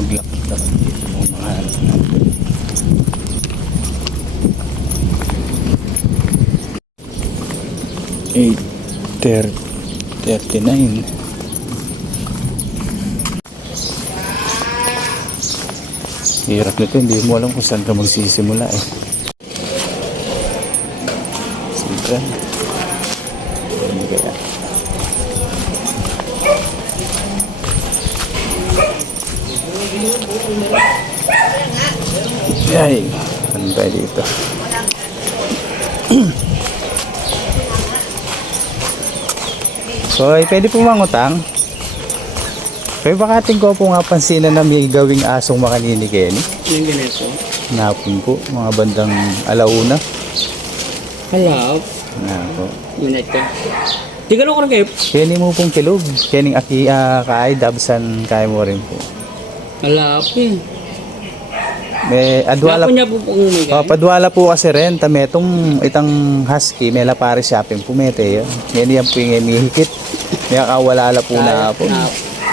maglakad-lakad dito kung makahanap natin. 8:39. Hirap nito, hindi mo alam kung saan ka magsisimula eh. Sentral. Ano kaya? Ay, ano tayo dito? Hoy, pwede po mangutang? Kaya baka ko po nga pansinan na may gawing asong makanini Kenny. Yung ganito? Napon po, mga bandang alauna. Halap. Na po. Minute ka. Tigalo ko rin kayo. Kenny mo pong kilog. Kenny aki kaay, dabsan kaya mo rin po. Halap eh. May adwala. Lapo niya po pong umigay. Oh, padwala po kasi rin. Tametong itang husky, may lapari shopping po mete. Yan yan po yung hihikit. May akawala po na po.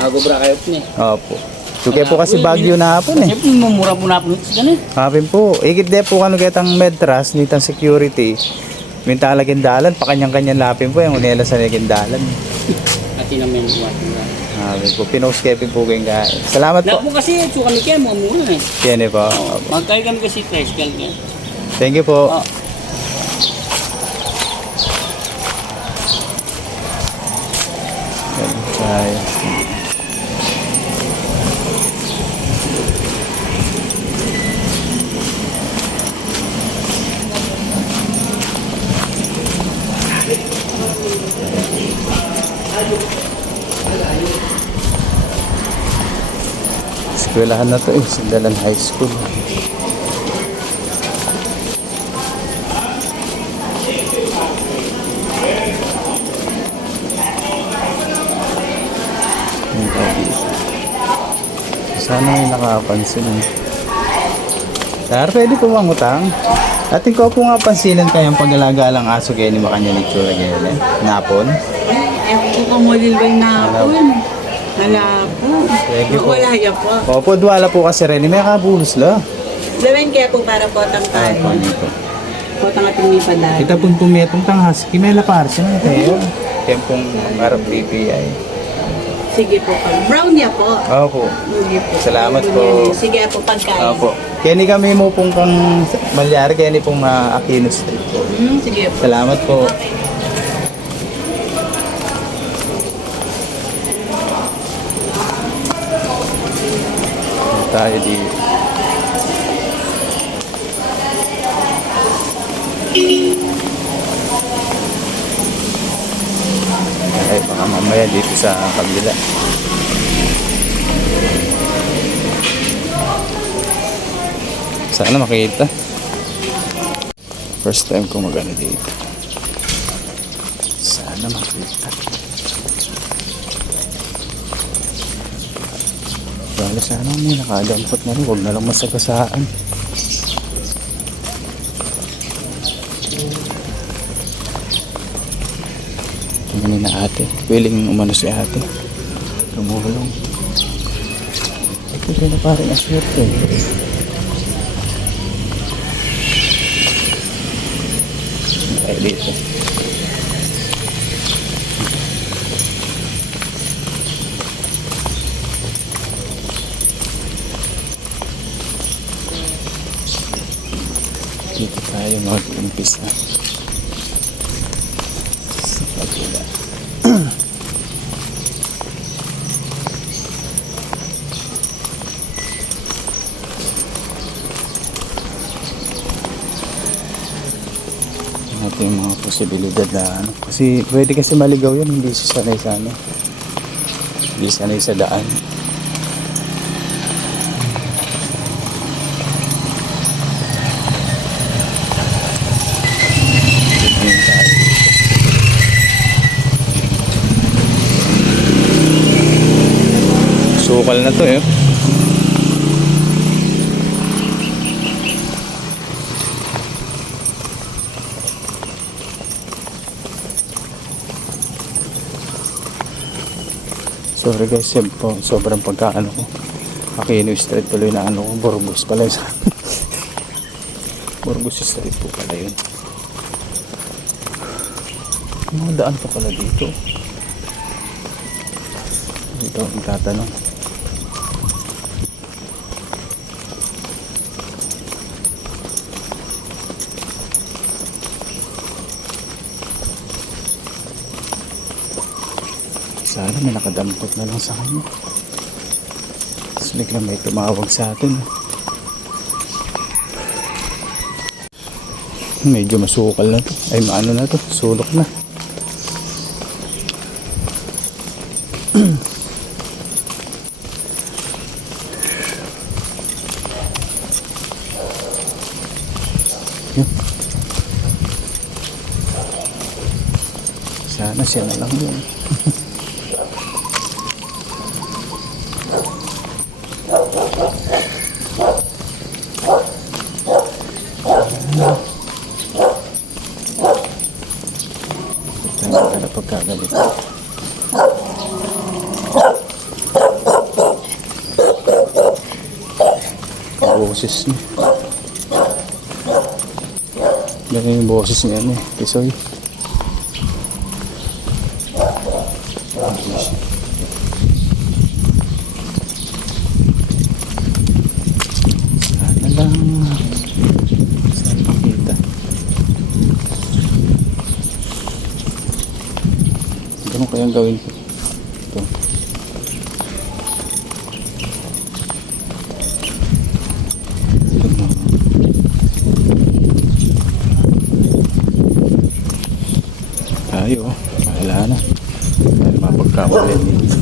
Nagubra kayo po niya. Opo. Tukay po kasi Baguio na po eh. Siyempre mamura po na po sa ganun. Hapin po. Ikit de po kano kitang medtras, nitang security. Minta lagindalan, pa kanyang-kanyang lapin po yung unela sa lagindalan. Ati naman buwan. Hapin po. Pinost kepin po kayong kain. Salamat po. Lapo kasi sukan ni Kem, mamura eh. Yan po. Magkaya kami kasi tricycle niya. Thank you po. Bye. Eskwelahan na to eh, Sindalan High School. Sana may nakapansin eh. Sir, pwede po bang utang? Atin ko po nga pansinan kayang pag-alagalang aso kayo ni Makanya ni Chura ganyan eh. Napon? Ewan ko ka mo lilbay na po. Hala po. Thank you po. Wala yan po. Opo, duwala po kasi rin. May kabulos la. Lawin kaya po para potang Ay, tayo. paano po? Potang ating may padala. Kita po pumetong tang husky. May lapar siya na tayo. Tempong harap BPI. Sige po. Brown niya po. Opo. Sige po. Salamat po. Sige po pagkain. Opo. Kenny kami mo pong kang Malyari. Kenny pong Aquino Street po. Sige po. Salamat po. Tayo dito. Ay, baka mamaya dito sa kabila. Sana makita. First time ko magano dito. Sana makita. Bale, sana may nakadampot na rin. Huwag na lang masagasaan. Tingnan na ate. Willing umano si ate. Tumulong. Ito na parang aswerte. Ay, dito. Dito tayo mag-umpisa sa kabila. Natin yung mga posibilidad na ano. Kasi pwede kasi maligaw yan, hindi siya sanay sa ano. Hindi sanay sa daan. Sukal na to eh. Sorry guys, sobrang pagkaano ko. Aquino Street tuloy na ano, Burgos pala yun. Burgos Street po pala yun. Mga daan pa pala dito. Dito ang tatanong. Sana may nakadampot na lang sa kanya. Tapos biglang may tumawag sa atin. Medyo masukal na to. Ay maano na to. Sulok na. Yun. Sana siya na lang yun. Para pagkagalit. Boses niya. Ganun yung boses niya ano eh. Tisoy. Sana lang. Sana makita. Ganun kayang gawin ko. Ito. Tayo, wala na. Dahil mapagkawalin dito.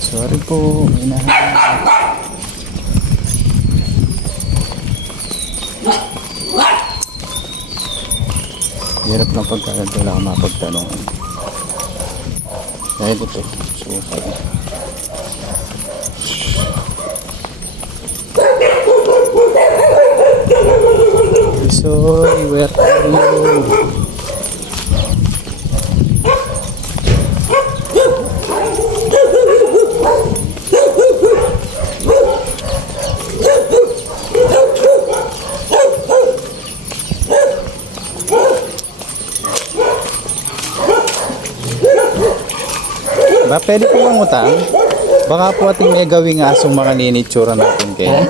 Sorry po, inahanap. Hirap lang pagkakas, wala kang mapagtanong. Dahil ito, sukal. Soy, where are you? Ba, pwede po bang utang? Baka po ating may gawing asong makaninitsura natin kayo.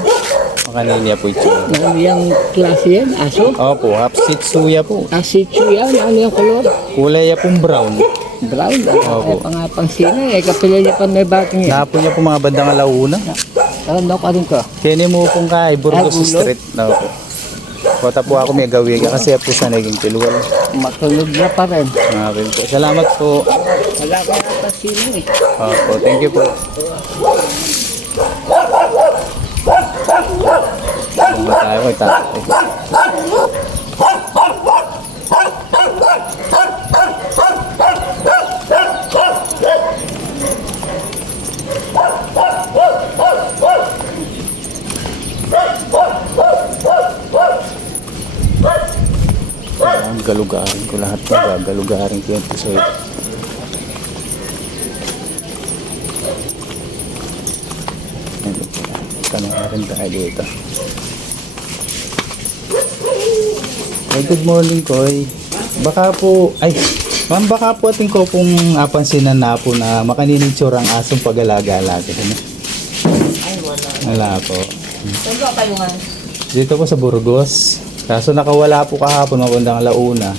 Makaninya po itsura. Ano yung klase yan? Aso? Opo, half Shih Tzu ya po. Asitsu yan? Ano yung color? Kulay ya pong brown. Brown? Opo. Ay, pang sino eh. Kapila niya pa may bating yan. Napo niya po mga bandang alauna. Ano ka rin ko? Kini mo pong kay Burgos Ulo? Street. Opo. Kota po ako may gawin kasi po sa naging tiluwal. Matunog na pa rin. Maraming po. Salamat po. Wala ka yata sino eh. Opo, thank you po. Kung tayo ko itatay. Ang galugarin ko lahat na galugarin ko yung tisoy. Tanong na rin tayo dito. Hey, good morning, Koy. Baka po, ay, ma'am, baka po ating ko pong apansinan na po na makaninitsura ang asong pag-alaga-alaga. Ano? Ay, wala. Wala po. Saan ba kayo nga? Dito po sa Burgos. Kaso nakawala po kahapon, magandang alauna.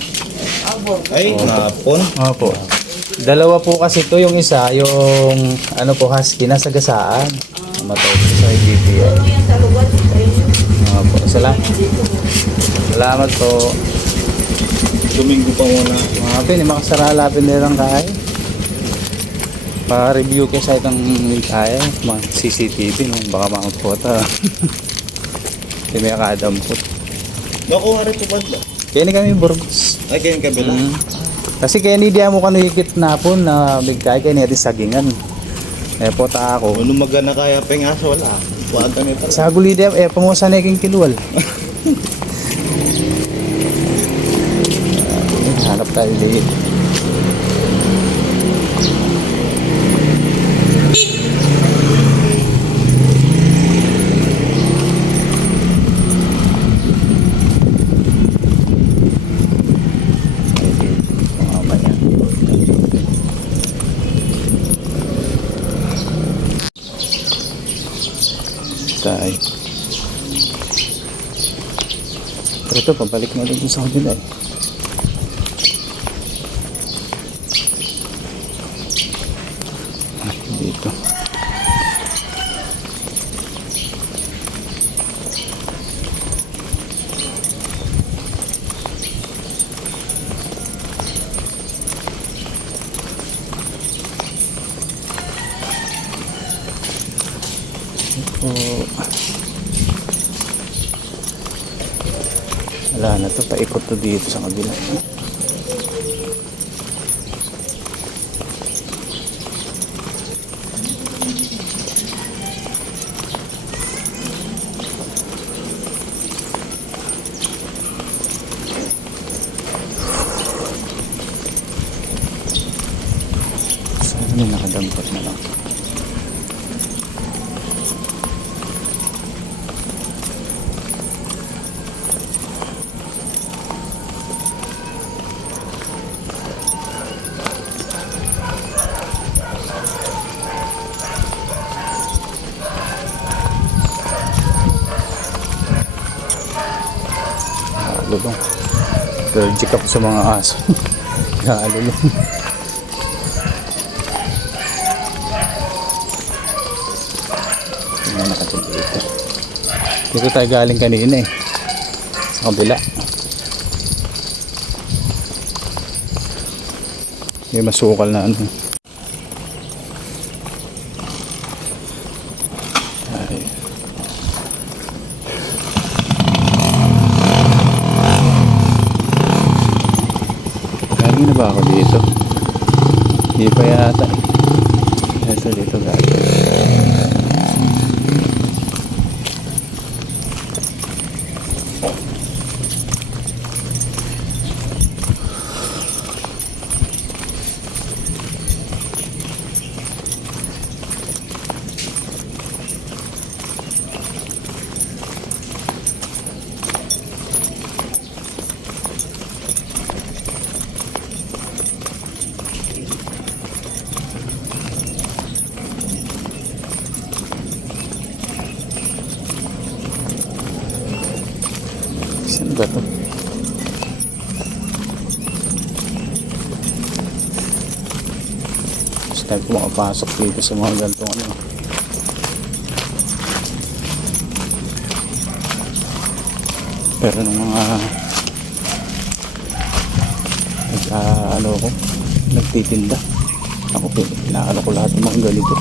Abo. Ay, hapon. Opo. Dalawa po kasi to, yung isa, yung ano po, husky, nasa gasaan. Matay po sa IGPI. Ano yan sa lugar? Opo, salamat po. Domingo pa muna. Mga pin, makasara lapin nilang kaya. Pa-review ko sa itong kaya, mga CCTV, no? Baka mga photo. Hindi may akadampot. Bako nga rin tubad ba? Kaya ni kami Burgos. Ay, kayong kabila. Kasi kaya ni diya mo kano higit na po na bigkay kaya niya sagingan. Eh po ta ako. Ano magana kaya pengaso wala. Wag kami pa. Sa guli diya, pamusa na iking kiluwal. Hanap tayo dito. Ito, pabalik na ulit sa kabila eh. Dito. Wala na to, paikot to dito sa kabila. Sana may nakadampot na lang. Lulong. Allergic ako sa mga aso. Lulong. Tingnan natin dito. Dito tayo galing kanina eh. Sa kabila. May masukal na ano. Ay. Galing na ba ako dito? Hindi pa yata. Ito dito galing. Saan ba ito? Gusto tayo pumakapasok dito sa mga gantong ano. Pero ng mga ano ko, nagtitinda. Ako po, inaano ko lahat ng mga ganito.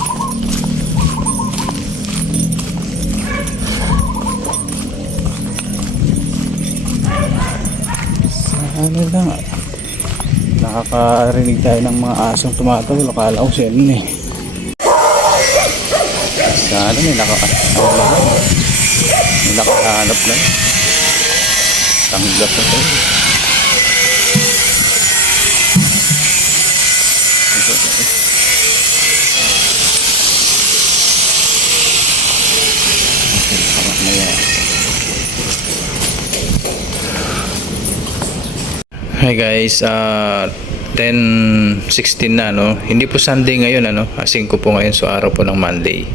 Ano lang, nakakarinig tayo ng mga asong tumatawag. Akala ko siya nun eh. Sana may nakahanap lang. Tanggap na tayo. Hi guys, 10:16 na no. Hindi po Sunday ngayon ano, 5 po ngayon, so araw po ng Monday.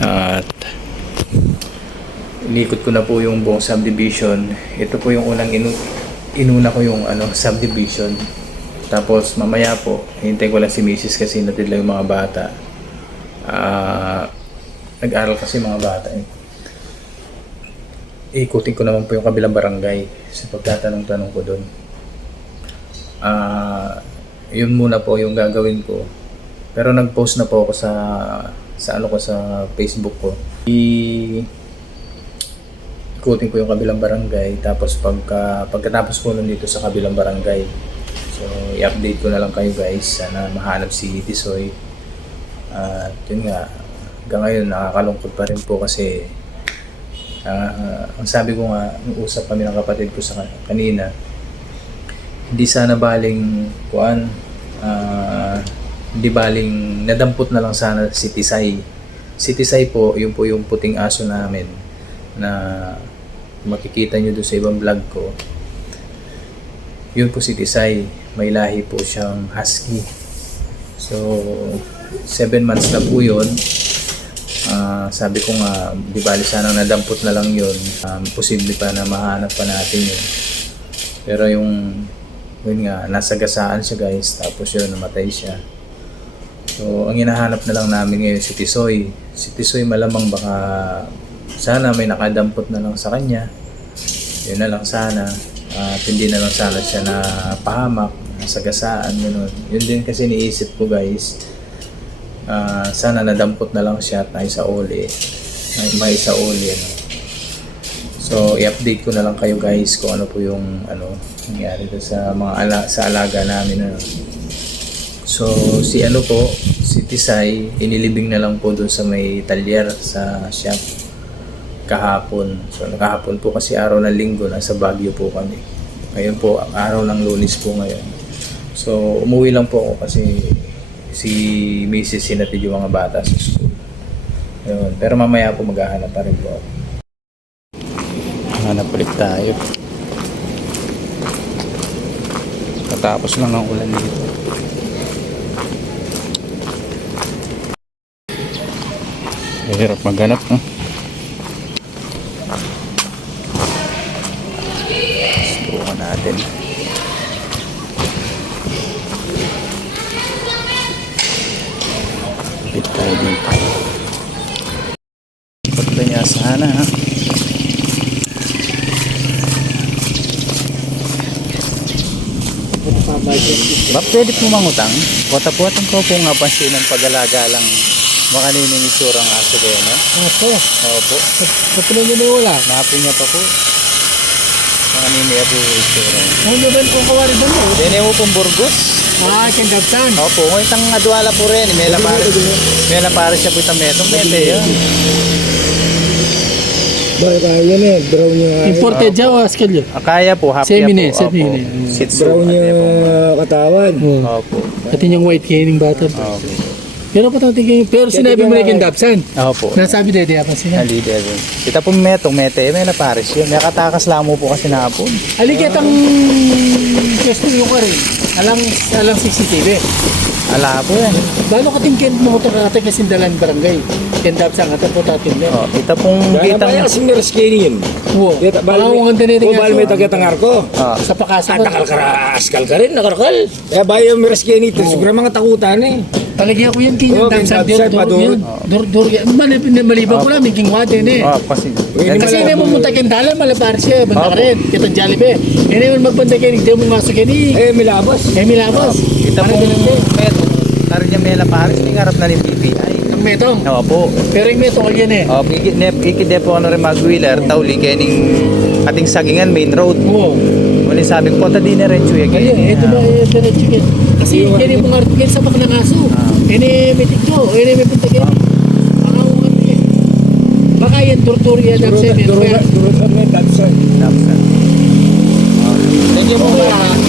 At inikot ko na po yung buong subdivision. Ito po yung unang inuna ko yung ano, subdivision. Tapos mamaya po, hintay ko lang si Mrs. kasi natid lang yung mga bata. Nag-aral kasi mga bata eh. Ikutin ko naman po yung kabilang barangay sa pagtatanong-tanong ko doon. Yun muna po yung gagawin ko. Pero nag-post na po ako sa Facebook ko. Ikutin ko yung kabilang barangay, tapos pagkatapos ko nun dito sa kabilang barangay, so i-update ko na lang kayo guys. Sana mahanap si Tisoy. Yun nga, hanggang ngayon nakakalungkot pa rin po kasi ang sabi ko nga, usap kami ng kapatid ko sa kanina, hindi sana baling hindi baling nadampot na lang sana si Tisay. Si Tisay po, yun po yung puting aso namin na makikita nyo doon sa ibang vlog ko. Yun po si Tisay, may lahi po siyang husky. So 7 months na po yun. Sabi ko nga, di bali sana nadampot na lang yun. Posible pa na mahanap pa natin yun. Pero yun nga, nasagasaan siya guys, tapos yun, namatay siya. So, ang hinahanap na lang namin ngayon si Tisoy. Si Tisoy malamang baka sana may nakadampot na lang sa kanya. Yun na lang sana. At hindi na lang sana siya na pahamak, nasagasaan, gano'n. Yun din kasi niisip ko guys. Sana nadampot na lang siya at naisauli. May isauli. Ano. So, i-update ko na lang kayo guys kung ano po yung nangyari doon sa mga sa alaga namin. Ano. So, si Tisay, inilibing na lang po doon sa may talyer sa shop kahapon. So, kahapon po kasi araw ng linggo, nasa Baguio po kami. Ngayon po, araw ng Lunes po ngayon. So, umuwi lang po ako kasi si Mrs. sinatid yung mga bata sa school. Ayun. Pero mamaya po maghahanap pa rin po ako. Hanap ulit tayo. Patapos lang ang ulan dito. Hirap maghanap, no? Subukan natin. Pit tayo dito. Ikot ba niya sana, ha? Ba, pwede po mangutang? Puwata-puwatan ko po nga pansin ng pag-alaga lang makaninong itsura ang aso kayo, no? Opo. Opo. Ba't na nyo wala? Napin niya pa po. Makanini po yung itsura. Ano ba kung kawari ba mo? Dene mo pong Burgos. Kendaptan. Opo, ngayon itang adwala po rin. Mela pare siya po itang metong mete yun. Bakit yan eh, brown niya. Imported siya o askel yun? Kaya po, happy Semine, po. semine. Shih Tzu. Brown niya katawan. Opo. Pati yung white caning bata. Okay. Pero patatingin, pero sinabi mo na yung Kendapsan. Opo. Nasabi dede apa sila? Leader. Kita po metong mete. Mela pares yun. May katakas lamo po kasi napon. Alikat ang question yung ka rin. Alang CCTV. Ala po yan. Balo katingkin mo ito kakatay kasindalan barangay. Kendapsan ka po tatin din. Oh, kita pong Kaya kitang... ba yung singer skinny yun? Oo. Ang ganda nito Kung may tagyatang arko. sa pakasa At nakal ka rin, nakarkal. Kaya ba yung miras skinny ito? Sobrang mga takutan eh. Talagyan ko yan Oo, Kendapsan. Kendapsan, Pador. Dur. Maliban ko lang, may kingwa din eh. kasi... Kasi hindi mo munta kendalan, malapar siya, banda ka rin, kita Jollibee. Hindi mo magbanda kayo, hindi mo masok yan eh. Milabas. Milabas. Kita Parang pong ganun din. metong. Narin niya mela pares. May ngarap na ni PPI. Ang metong. Opo. Pero yung metong yan eh. Ikidepo ano rin mag-wheeler, tauli kaya ning ating sagingan main road. Oo. Muli sabi ko, punta din na rin chuya. Ayun, ito ba, diretso yan. Kasi yan yung mga artikel sa bak ng aso. Yan may tikyo, yan may punta kayo. Baka yan, tur yan. Durutan mo yung Dabsan. Thank you po.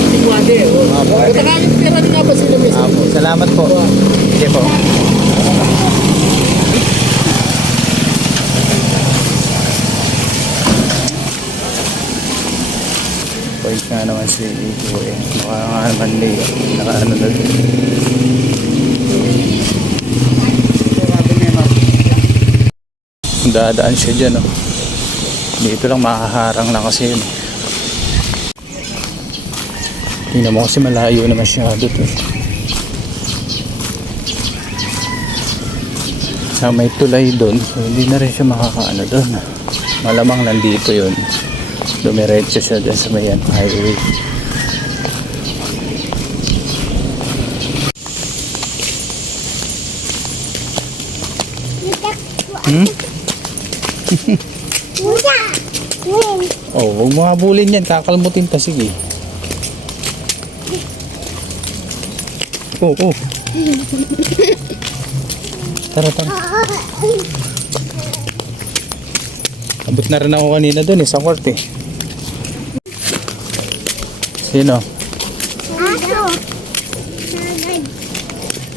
Tingwade. Matakalit pera din nga ba sila may Apo, salamat po. Sige po. Point nga naman si Kuya. Baka nga naman nakaano na din. Dadaan siya dyan, oh. Dito lang makaharang lang kasi yun. Tingnan mo kasi malayo na masyado to. Sa may tulay doon, so hindi na rin siya makakaano doon. Malamang nandito yun. Dumiretso siya dyan sa may highway. Oh, huwag mo habulin yan. Kakalmutin pa. Sige. Oh. Tara. Abot na rin ako kanina doon sa court eh. Sino? Aso.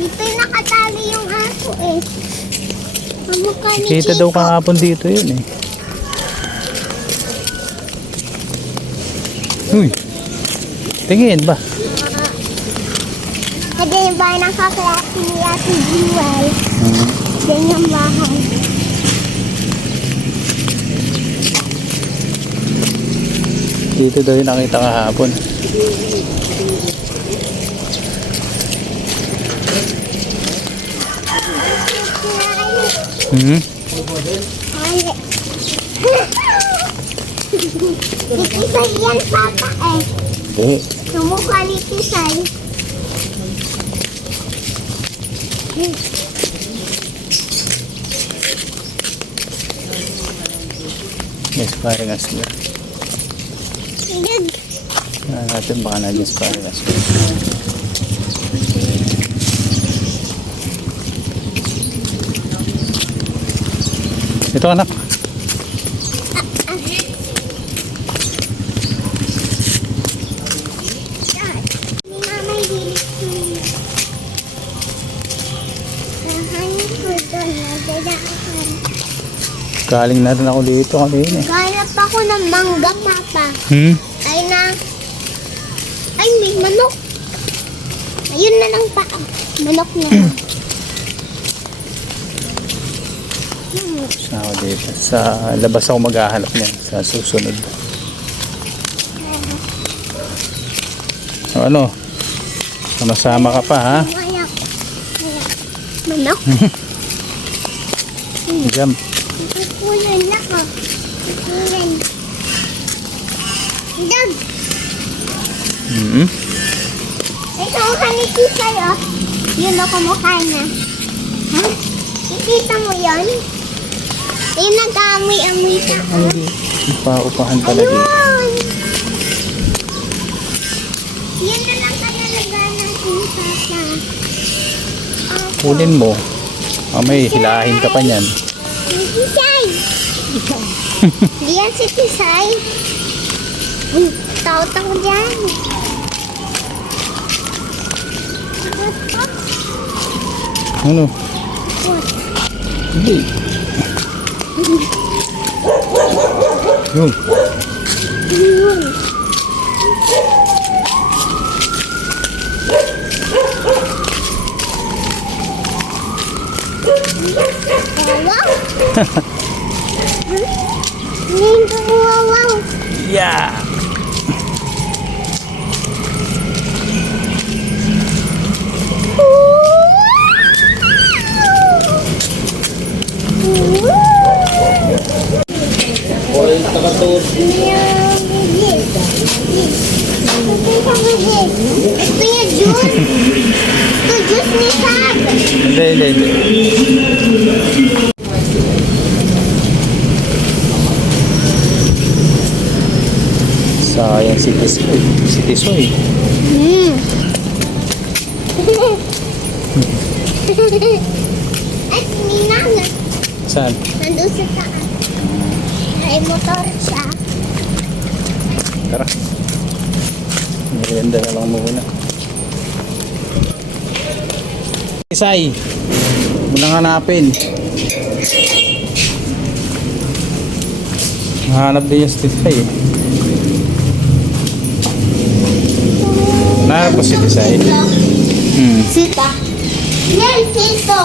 Dito nakatali yung aso eh. Kamukha ni Kita daw kahapon dito yun eh. Uy. Tingin ba? Kasi yung bahay ng kaklase ni Ate Jiwal. Yan yung bahay. Dito daw yung nakita kahapon. Hmm? Mali. Titisay yan, Papa eh. Oo. Sumukha ni Tisay. Yes, parang asla. Dag. Natin baka na-yes parang asla. Ito anak. Ni Mama hilig ko yun. Nahanap ko doon, nadadaan. Galing na rin ako dito kanina eh. Ganap ako ng mangga, Papa. Hmm? Ay, may manok. Ayun na lang pa. Manok na lang. Ako dito. Sa labas ako maghahanap niyan sa susunod. O ano? Sama-sama ka pa ha? Ayak. Manok? Jump. Kukulan na ka. Kukulan. Dag! Hmm? Ito ang kaniti sa'yo. Yun ako mukha na. Ha? Nakita mo yun? Yung nag-amoy-amoy ka. Paupahan pala dito. Ayun! Yan na lang kanalaga natin, Papa. Kunin mo. May hilahin ka pa niyan. Si Tisay! Di yan si Tisay. Taot ako dyan. Ano? Hindi. Yun. Yun. Wow! Lindo, wow! Yeah! Oil takatur. Ito yung juice. Ito juice ni Sab. Hindi. Sayang si Tisoy. Si Tisoy. Ay, ninang. Saan? Nandun sa taas. Ay, motor siya. Tara. Merienda na lang muna. Isay, munang hanapin. Hanap din yung Tisay eh. Nahanap ko si Tisay. Hmm. Sita. Yan, sito.